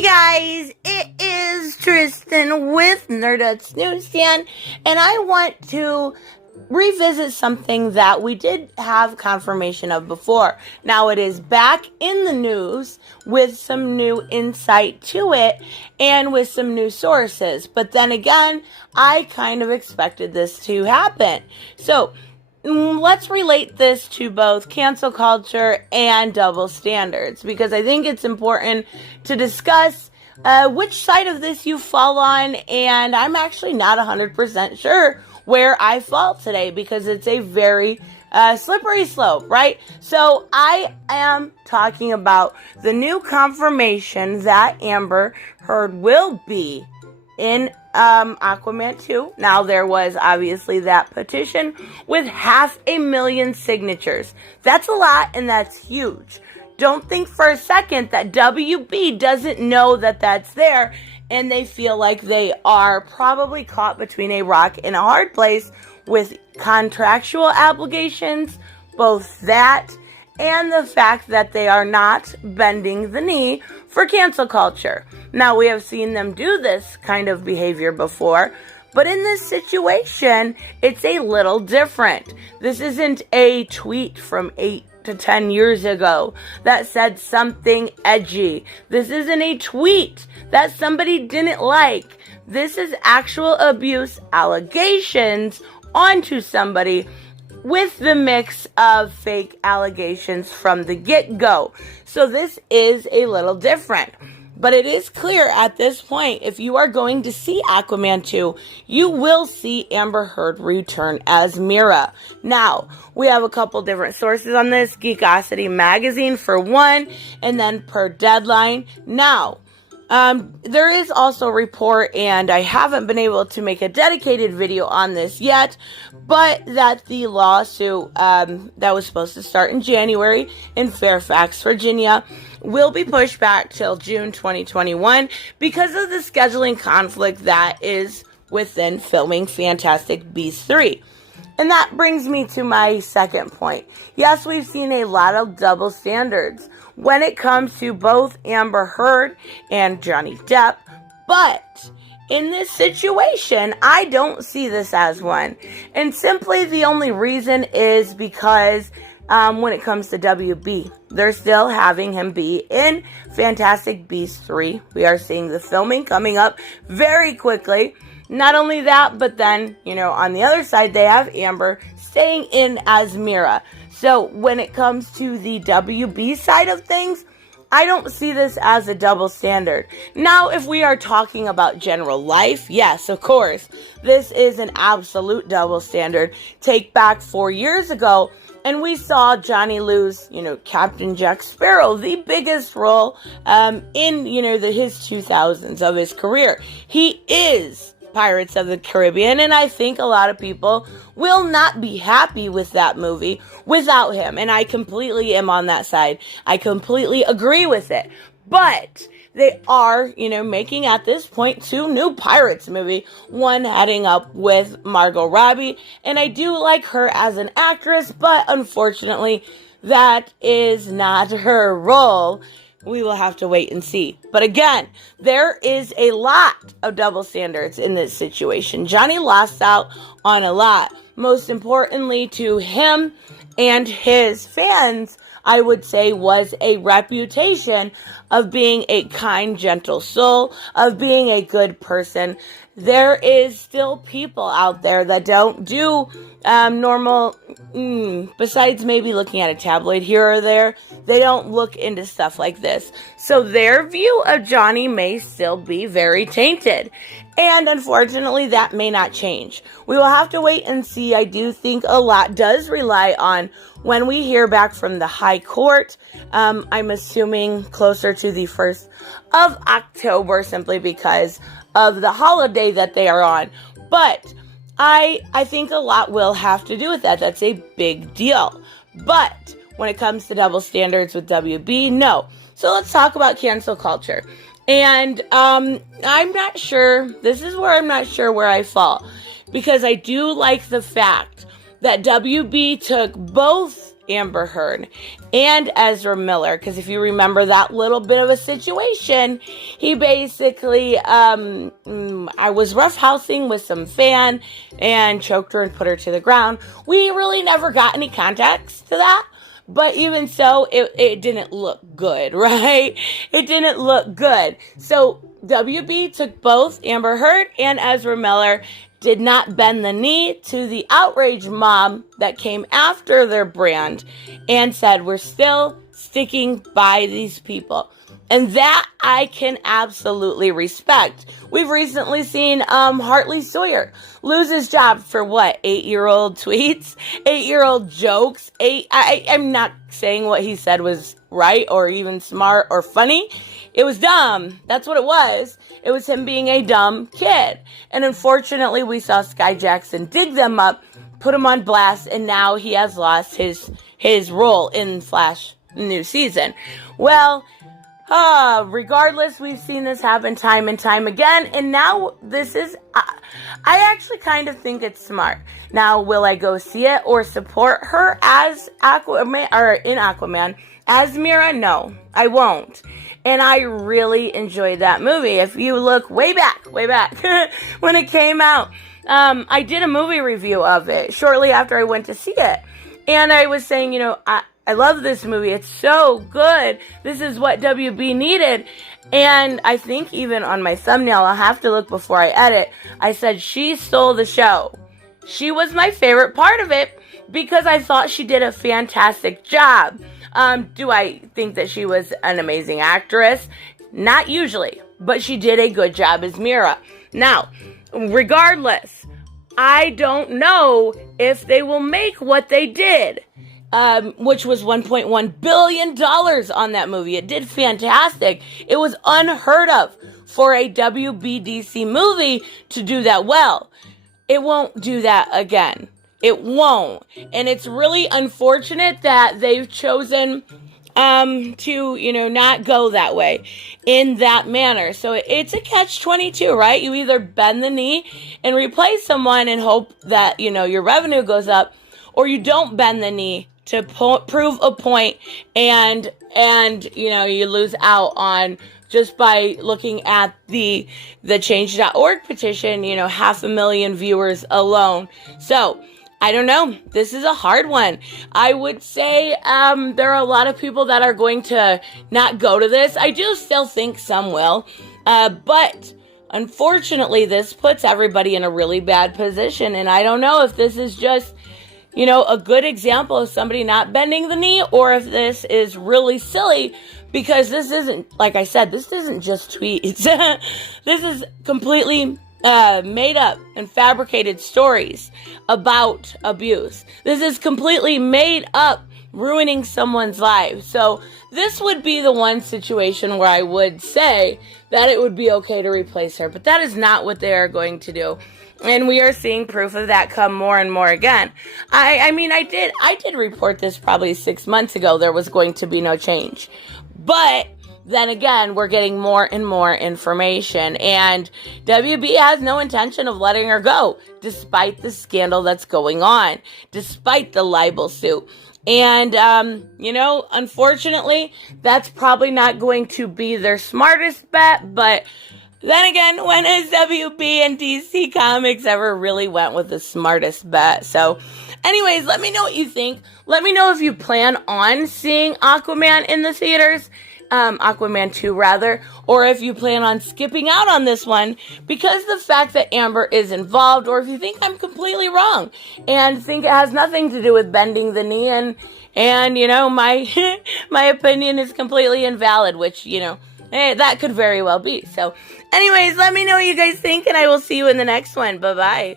Hey guys, it is Tristan with Nerdette's NewsStand, and I want to revisit something that we did have confirmation of before. Now it is back in the news with some new insight to it and with some new sources. But then again, I kind of expected this to happen. So let's relate this to both cancel culture and double standards, because I think it's important to discuss which side of this you fall on, and I'm actually not 100% sure where I fall today, because it's a very slippery slope, right? So I am talking about the new confirmation that Amber Heard will be in Aquaman 2. Now, there was obviously that petition with 500,000 signatures. That's a lot, and that's huge. Don't think for a second that WB doesn't know that that's there, and they feel like they are probably caught between a rock and a hard place with contractual obligations, both that and the fact that they are not bending the knee for cancel culture. Now, we have seen them do this kind of behavior before, but in this situation, it's a little different. This isn't a tweet from 8 to 10 years ago that said something edgy. This isn't a tweet that somebody didn't like. This is actual abuse allegations onto somebody, with the mix of fake allegations from the get-go. So this is a little different. But it is clear at this point, if you are going to see Aquaman 2, you will see Amber Heard return as Mera. Now, we have a couple different sources on this. Geekosity Magazine for one, and then Per Deadline. Now, there is also a report, and I haven't been able to make a dedicated video on this yet, but that the lawsuit that was supposed to start in January in Fairfax, Virginia, will be pushed back till June 2021 because of the scheduling conflict that is within filming Fantastic Beasts 3. And that brings me to my second point. Yes, we've seen a lot of double standards when it comes to both Amber Heard and Johnny Depp, but in this situation, I don't see this as one. And simply the only reason is because when it comes to WB, they're still having him be in Fantastic Beasts 3. We are seeing the filming coming up very quickly. Not only that, but then, on the other side, they have Amber staying in as Mera. So when it comes to the WB side of things, I don't see this as a double standard. Now, if we are talking about general life, yes, of course, this is an absolute double standard. Take back 4 years ago, and we saw Johnny lose, Captain Jack Sparrow, the biggest role in, his 2000s of his career. He is Pirates of the Caribbean, and I think a lot of people will not be happy with that movie without him, and I completely am on that side. I completely agree with it, but they are, making at this point 2 new Pirates movie, one heading up with Margot Robbie, and I do like her as an actress, but unfortunately, that is not her role. We will have to wait and see. But again, there is a lot of double standards in this situation. Johnny lost out on a lot. Most importantly to him and his fans, I would say, was a reputation of being a kind, gentle soul, of being a good person. There is still people out there that don't do normal, besides maybe looking at a tabloid here or there, they don't look into stuff like this. So their view of Johnny may still be very tainted. And unfortunately, that may not change. We will have to wait and see. I do think a lot does rely on when we hear back from the High Court. I'm assuming closer to the 1st of October, simply because of the holiday that they are on. But I think a lot will have to do with that. That's a big deal. But when it comes to double standards with WB, no. So let's talk about cancel culture. And I'm not sure, this is where I'm not sure where I fall. Because I do like the fact that WB took both Amber Heard and Ezra Miller, because if you remember that little bit of a situation, he basically, I was roughhousing with some fan and choked her and put her to the ground. We really never got any context to that. But even so, it didn't look good, right? It didn't look good. So WB took both Amber Heard and Ezra Miller, did not bend the knee to the outrage mob that came after their brand, and said, we're still sticking by these people. And that I can absolutely respect. We've recently seen Hartley Sawyer lose his job for what? 8-year-old tweets? 8-year-old jokes? I'm not saying what he said was right or even smart or funny. It was dumb. That's what it was. It was him being a dumb kid. And unfortunately, we saw Sky Jackson dig them up, put him on blast, and now he has lost his role in Flash new season. Well, regardless, we've seen this happen time and time again, and now this is, I actually kind of think it's smart. Now, will I go see it or support her as Aquaman, or in Aquaman, as Mera? No, I won't. And I really enjoyed that movie. If you look way back, when it came out, I did a movie review of it shortly after I went to see it. And I was saying, I love this movie. It's so good. This is what WB needed. And I think even on my thumbnail, I'll have to look before I edit, I said she stole the show. She was my favorite part of it because I thought she did a fantastic job. Do I think that she was an amazing actress? Not usually, but she did a good job as Mera. Now, regardless, I don't know if they will make what they did. Which was $1.1 billion on that movie. It did fantastic. It was unheard of for a WBDC movie to do that well. It won't do that again. It won't. And it's really unfortunate that they've chosen to, not go that way in that manner. So it's a catch-22, right? You either bend the knee and replace someone and hope that, your revenue goes up, or you don't bend the knee to prove a point and you lose out on just by looking at the change.org petition, 500,000 viewers alone. So I don't know. This is a hard one. I would say there are a lot of people that are going to not go to this. I do still think some will. But unfortunately, this puts everybody in a really bad position. And I don't know if this is just, a good example of somebody not bending the knee, or if this is really silly, because this isn't, like I said, this isn't just tweets. This is completely made up and fabricated stories about abuse. This is completely made up ruining someone's life. So this would be the one situation where I would say that it would be okay to replace her, but that is not what they are going to do. And we are seeing proof of that come more and more again. I did report this probably 6 months ago. There was going to be no change. But then again, we're getting more and more information. And WB has no intention of letting her go, despite the scandal that's going on, despite the libel suit. And, unfortunately, that's probably not going to be their smartest bet, but then again, when has WB and DC Comics ever really went with the smartest bet? So, anyways, let me know what you think. Let me know if you plan on seeing Aquaman in the theaters. Aquaman 2 rather, or if you plan on skipping out on this one because the fact that Amber is involved, or if you think I'm completely wrong and think it has nothing to do with bending the knee and my my opinion is completely invalid, which, hey, that could very well be. So, anyways, let me know what you guys think, and I will see you in the next one. Bye-bye.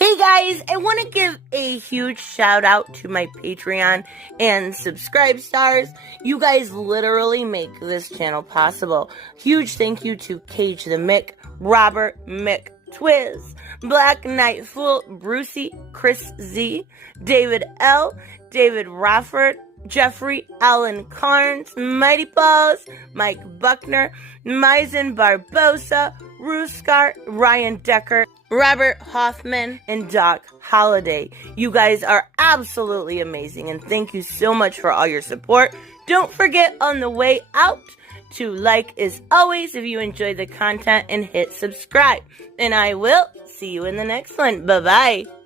Hey guys, I want to give a huge shout out to my Patreon and subscribe stars. You guys literally make this channel possible. Huge thank you to Cage the Mick, Robert Mick Twiz, Black Knight Fool, Brucey, Chris Z, David L, David Rafford, Jeffrey Allen Carnes, Mighty Balls, Mike Buckner, Maizen Barbosa, Ruskar, Ryan Decker, Robert Hoffman, and Doc Holliday. You guys are absolutely amazing, and thank you so much for all your support. Don't forget on the way out to like as always if you enjoy the content and hit subscribe. And I will see you in the next one. Bye-bye.